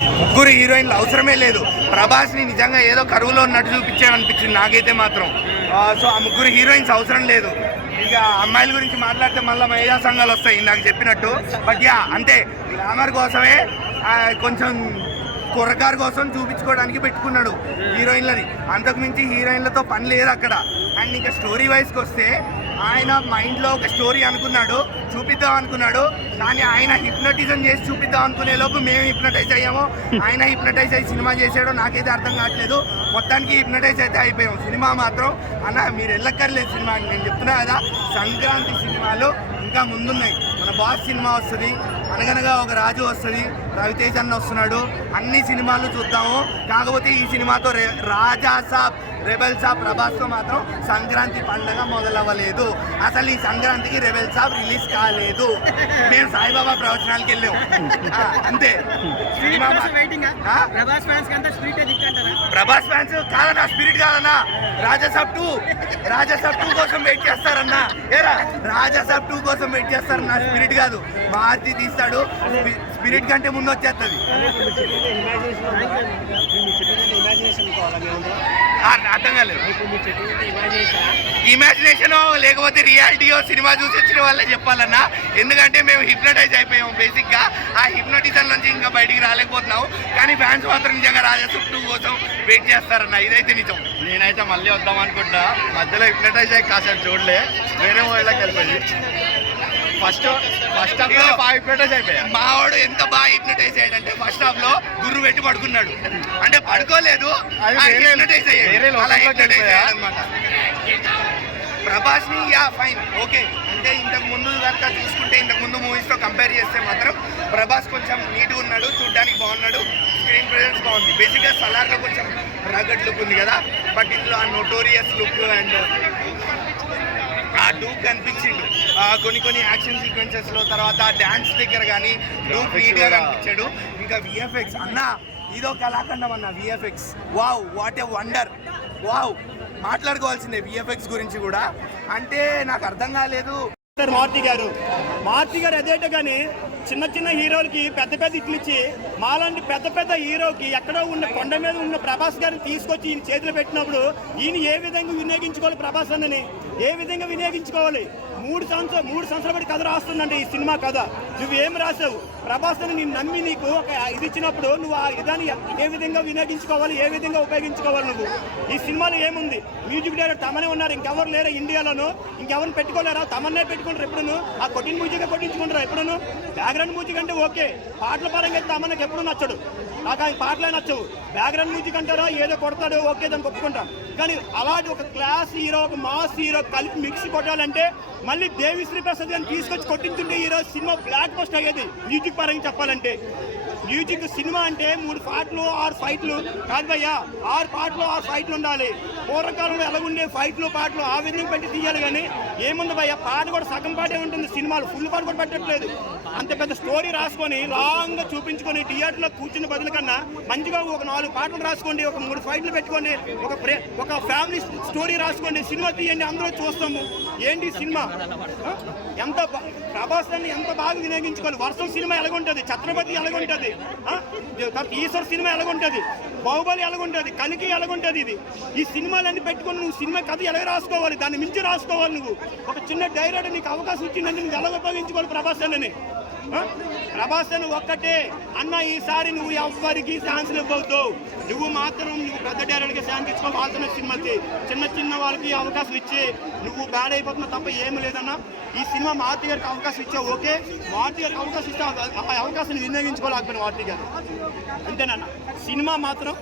ముగ్గురు హీరోయిన్లు అవసరమే లేదు. ప్రభాస్ని నిజంగా ఏదో కరువులో ఉన్నట్టు చూపించామనిపించింది నాకైతే మాత్రం. సో ఆ ముగ్గురు హీరోయిన్స్ అవసరం లేదు. ఇక అమ్మాయిల గురించి మాట్లాడితే మళ్ళీ మహిళా సంఘాలు వస్తాయి నాకు చెప్పినట్టు. బట్ యా అంతే, గ్లామర్ కోసమే కొంచెం కుర్రకారు కోసం చూపించుకోవడానికి పెట్టుకున్నాడు హీరోయిన్లని. అంతకుమించి హీరోయిన్లతో పని లేదు అక్కడ. అండ్ ఇంకా స్టోరీ వైజ్కి వస్తే ఆయన మైండ్లో ఒక స్టోరీ అనుకున్నాడు, చూపిద్దాం అనుకున్నాడు. కానీ ఆయన హిప్నటిజం చేసి చూపిద్దాం అనుకునే లోపు మేము హిప్నటైజ్ అయ్యామో ఆయన హిప్నటైజ్ అయ్యి సినిమా చేసాడో నాకైతే అర్థం కావట్లేదు. మొత్తానికి హిప్నటైజ్ అయితే అయిపోయాం. సినిమా మాత్రం అన్న మీరు వెళ్ళక్కర్లేదు సినిమా అని నేను చెప్తున్నా కదా. సంక్రాంతి సినిమాలు ఇంకా ముందున్నాయి. మన బాస్ సినిమా వస్తుంది, అనగనగా ఒక రాజు వస్తుంది, రవితేజ్ అన్న వస్తున్నాడు. అన్ని సినిమాలు చూద్దాము. కాకపోతే ఈ సినిమాతో రాజా సాబ్ రెబెల్ సాబ్ ప్రభాస్తో మాత్రం సంక్రాంతి పండుగ మొదలవ్వలేదు. అసలు ఈ సంక్రాంతికి రెబెల్ సాబ్ రిలీజ్ కాలేదు. మేము సాయిబాబా ప్రవచనాలకి వెళ్ళాం అంతే. ప్రభాస్ ఫ్యాన్స్ కాదన్నా, స్పిరిట్ కాదన్నా. రాజాసాబ్ 2 కోసం వెయిట్ చేస్తారన్నా. ఏరా రాజాసాబ్ 2 కోసం వెయిట్ చేస్తారన్నా, స్పిరిట్ కాదు. మారుతి తీస్తాడు, స్పిరిట్ కంటే ముందు వచ్చేస్తుంది. అర్థం కాలేదు. ఇమాజినేషన్ లేకపోతే రియాలిటీయో సినిమా చూసి వచ్చిన వాళ్ళే చెప్పాలన్నా. ఎందుకంటే మేము హిప్నటైజ్ అయిపోయాం బేసిక్గా. ఆ హిప్నటిజం నుంచి ఇంకా బయటికి రాలేకపోతున్నాం. కానీ ఫ్యాన్స్ మాత్రం నిజంగా రాజాసాబ్ 2 కోసం వెయిట్ చేస్తారన్న, ఇదైతే నిజం. నేనైతే మళ్ళీ వద్దాం అనుకుంటా. మధ్యలో హిప్నటైజ్ అయ్యి కాసేపు చూడలే, వేరే మూవీలోకి వెళ్ళిపోయి ఫస్ట్ హాఫ్ హిప్నటైజ్ అయిపోయా. మావాడు ఎంత బాగా హిప్నటైజ్ అయ్యాడంటే ఫస్ట్ హాఫ్ లో గుర్రు పెట్టి పడుకున్నాడు. అంటే పడుకోలేదు, హిప్నటైజ్ అయ్యాడు. అలా హిప్నటైజ్ అయ్యాడు అనమాట. ప్రభాస్ని ఫైన్ ఓకే. అంటే ఇంతకు ముందు కనుక చూసుకుంటే, ఇంతకు ముందు మూవీస్తో కంపేర్ చేస్తే మాత్రం ప్రభాస్ కొంచెం నీట్గా ఉన్నాడు, చూడడానికి బాగున్నాడు, స్క్రీన్ ప్రెజెన్స్ బాగుంది. బేసిక్గా సలార్లో కొంచెం రగడ్ లుక్ ఉంది కదా, బట్ ఇందులో ఆ నోటోరియస్ లుక్ అండ్ ఆ డూప్ కనిపించిండు కొన్ని యాక్షన్ సీక్వెన్సెస్లో. తర్వాత డ్యాన్స్ దగ్గర కానీ డూప్ నీట్గా కనిపించాడు. ఇంకా విఎఫ్ఎక్స్ అన్న ఇదో కళాఖండం అన్న. VFX wow, what a wonder. Wow, మాట్లాడుకోవాల్సిందే విఎఫ్ఎక్స్ గురించి కూడా. అంటే నాకు అర్థం కాలేదు. మార్తి గారు అదేట కానీ చిన్న చిన్న హీరోలకి పెద్ద పెద్ద ఇట్లు ఇచ్చి మాలాంటి పెద్ద పెద్ద హీరోకి ఎక్కడో ఉన్న కొండ మీద ఉన్న ప్రభాస్ గారిని తీసుకొచ్చి ఈయన చేతిలో పెట్టినప్పుడు ఈయన ఏ విధంగా వినియోగించుకోవాలి, ప్రభాస్ అన్నని ఏ విధంగా వినియోగించుకోవాలి? 3 సంవత్సరాల బట్టి కథ రాస్తుందంటే ఈ సినిమా కథ. నువ్వేం రాసావు? ప్రభాస్ అని నేను నమ్మి నీకు ఒక ఇది ఇచ్చినప్పుడు నువ్వు ఆ ఇదాన్ని ఏ విధంగా వినియోగించుకోవాలి, ఏ విధంగా ఉపయోగించుకోవాలి? నువ్వు ఈ సినిమాలో ఏముంది? మ్యూజిక్ డైరెక్టర్ తమనే ఉన్నారు, ఇంకెవరు లేరా ఇండియాలోనూ? ఇంకెవరిని పెట్టుకోలేరా? తమన్నే పెట్టుకుంటారు ఎప్పుడును. ఆ కొట్టిన మ్యూజిక్ కొట్టించుకుంటారా ఎప్పుడును? బ్యాక్గ్రౌండ్ మ్యూజిక్ అంటే ఓకే, పాటల పరంగా అయితే తమన్నకి ఎప్పుడు నచ్చడు. నాకు ఆయన పాటలే నచ్చవు. బ్యాక్గ్రౌండ్ మ్యూజిక్ అంటారా ఏదో కొడతాడు, ఓకే దాన్ని ఒప్పుకుంటాం. కానీ అలాంటి ఒక క్లాస్ హీరో, ఒక మాస్ హీరో కలిపి మిక్స్ కొట్టాలంటే మళ్ళీ దేవిశ్రీ ప్రసాద్ గారిని తీసుకొచ్చి కొట్టించుంటే ఈరోజు సినిమా బ్లాక్ బస్టర్ అయ్యేది. మ్యూజిక్ పరంగా చెప్పాలంటే మ్యూజిక్ సినిమా అంటే 3 పాటలు 6 ఫైట్లు కాదు భయ్యా. 6 పాటలు 6 ఫైట్లు ఉండాలి. పూర్వకాలంలో ఎలాగుండే ఫైట్లు పాటలు ఆ విధంగా పెట్టి తీయాలి. కానీ ఏముంది భయ్యా, పాట కూడా సగం పాటే ఉంటుంది. సినిమాలు ఫుల్ పాట కూడా పెట్టట్లేదు. అంత పెద్ద స్టోరీ రాసుకొని లాంగ్గా చూపించుకొని థియేటర్లో కూర్చున్న బదులు కన్నా మంచిగా ఒక 4 పాటలు రాసుకోండి, ఒక 3 ఫైట్లు పెట్టుకోండి, ఒక ఫ్యామిలీ స్టోరీ రాసుకోండి, సినిమా తీయండి, అందరూ చూస్తాము. ఏంటి సినిమా ఎంత ప్రభాస్ అని ఎంత బాగా వినియోగించుకోవాలి. వర్షం సినిమా ఎలాగుంటుంది, ఛత్రపతి ఎలాగుంటుంది, ఈశ్వర్ సినిమా ఎలాగుంటుంది, బాహుబలి ఎలాగుంటుంది, కలికి ఎలాగుంటుంది. ఈ సినిమాలన్నీ పెట్టుకొని నువ్వు సినిమా కథ ఎలా రాసుకోవాలి, దాన్ని మించి రాసుకోవాలి. నువ్వు ఒక చిన్న డైరెక్టర్ నీకు అవకాశం ఇచ్చిందంటే నువ్వు ఎలా ఉపయోగించుకోవాలి ప్రభాస్ అని? ప్రభాస్ అని ఒక్కటే అన్న, ఈసారి నువ్వు ఎవ్వరికి ఛాన్సులు ఇవ్వవుతావు. నువ్వు పెద్ద డైరెక్టర్కి ఛాన్స్ ఇచ్చుకో. వాళ్ళతో సినిమాకి చిన్న వాళ్ళకి అవకాశం ఇచ్చి నువ్వు బ్యాడ్ అయిపోతున్నావు తప్ప ఏమి లేదన్నా. ఈ సినిమా మారుతి గారికి అవకాశం ఇచ్చావు ఓకే, మారుతి గారికి అవకాశం ఇస్తే ఆ అవకాశాన్ని వినియోగించుకోలేకపోయినా మారుతి గారు, అంతేనన్నా. సినిమా మాత్రం